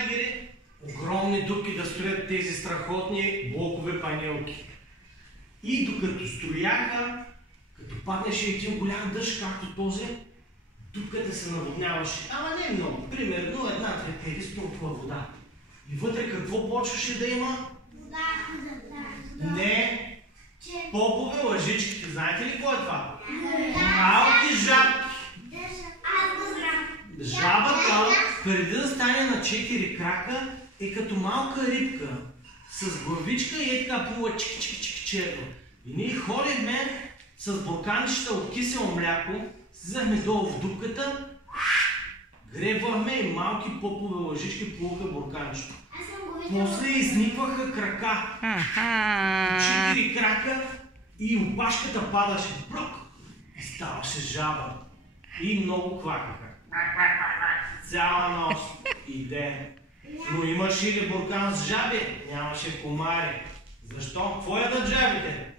лагери, огромни дупки да строят тези страхотни блокове панелки. И докато строяха, като паднеше един голям дъжд, както този, дупката се наводняваше. Ама не много, примерно една-две кери с толкова вода. И вътре какво почваше да има? Не, попове, лъжичките. Знаете ли какво е това? Малки жабки. Жабата, преди да стане на 4 крака, е като малка рибка, с главичка и е така плува чики черно. И ние ходихме с бурканчета от кисело мляко, слизахме долу в дупката, гребвахме и малки попове лъжички плуваха бурканчето. После изникваха крака. 4 крака и опашката падаше. Блок! И ставаше жаба. И много квакаха. Цяла нощ и ден. Но имаше ли буркан с жаби? Нямаше комари. Защо? Какво ядат жабите?